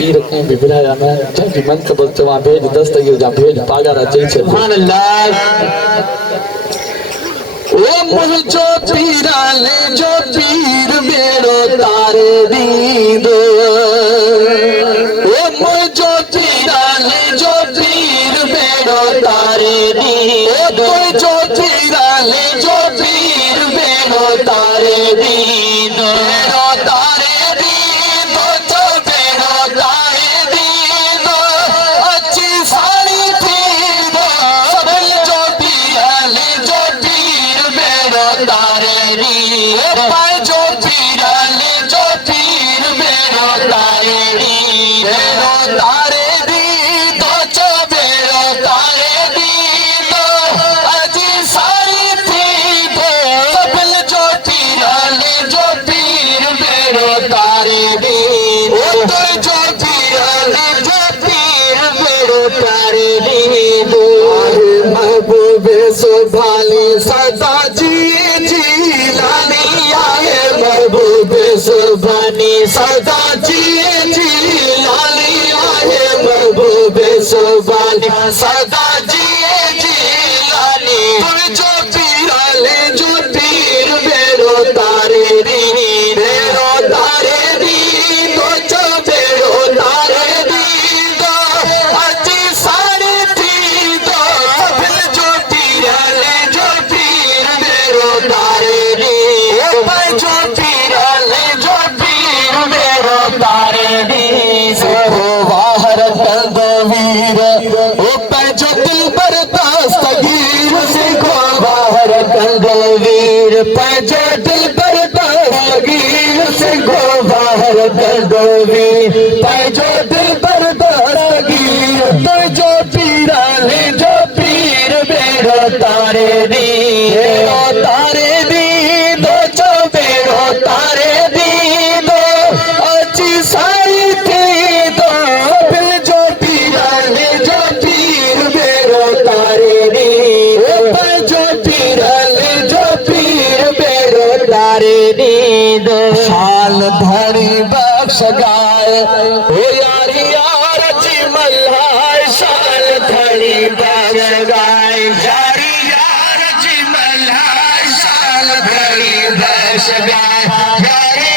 पीर ने बिबराया में जब मन कबल चवा भेज दस्तगीर जा भेज पागारा चई छे सुभान अल्लाह ओ मुझो पीरा ले जो पीर मेरो तारे दीदो ओ मुझो पीरा ले जो पीर मेरो तारे दीदो ओ जो पीरा ले जो पीर मेरो तारे दीदो मेरो तारे दीदो तो मेरो तारे दीदो अच्छी सारी दीदो सब जो पीरा ले जो पीर मेरो तारे दीदो पाए जो पीरा ले जो पीर मेरो तारे दीदो तारे दीदो जो मेरो तारे दीदो अच्छी सारी दीदो सब जो पीरा ले जो पीर मेरो तारे दीदो तो जो पीरा ले जो पीर मेरो तारे दीदो महबूबे सुभानी सदा जी लानी आए महबूबे सुभानी सदा जी लानी आए महबूबे सुभानी सदा जी लानी जो पीरा ले जो पीर मेरो तारे मेरो तारे दीदो जो मेरो तारे दीदो अच्छी सारी दीदो फिर जो पीरा ले जो पीर मेरो तारे दीदो जो पीरा ले जो पीर मेरो तारे दीदो बाहर कंदो वीर ओ जो दिल पर दस्तगीर सिखो बाहर कंदो वीर जो दिल पर दस्तगीर सिखो बाहर कंदो वीर जो दिल पर दस्तगीर तो जो पीरा ले जो पीर मेरो तारे दीदो तारे दीदो जो मेरो तारे दीदो अच्छी सारी दीदो फिर जो पीरा ले जो पीर मेरो तारे दीदो जो पीरा ले जो पीर मेरो तारे दीदो शाल धरी बख्श गाय ओ यारी यार जी मल्हाय शाल धरी बख्श गाय यारी यार जी मल्हाय शाल धरी बख्श गाय यारी